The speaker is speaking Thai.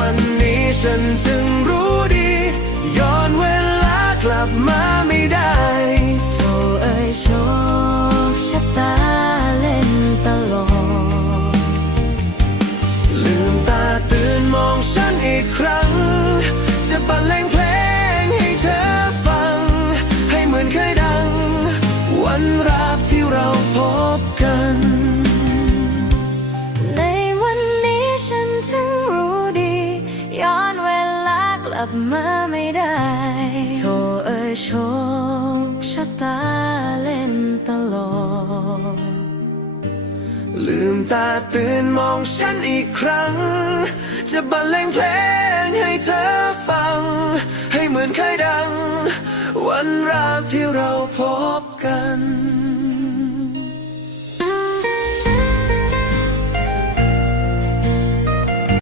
วันนี้ฉันถึงรู้ดี ย้อนเวลากลับมาไม่ได้โทเอ่ยโชคชะตาเล่นตลอด ลืมตาตื่นมองฉันอีกครั้ง จะบรรเลงเพลง ลับมาไม่ได้โทเอ้ยโชคชะตาเล่นตลกลืมตาตื่นมองฉันอีกครั้ง จะบรรเลงเพลงให้เธอฟัง ให้เหมือนเคยดัง วันราบที่เราพบ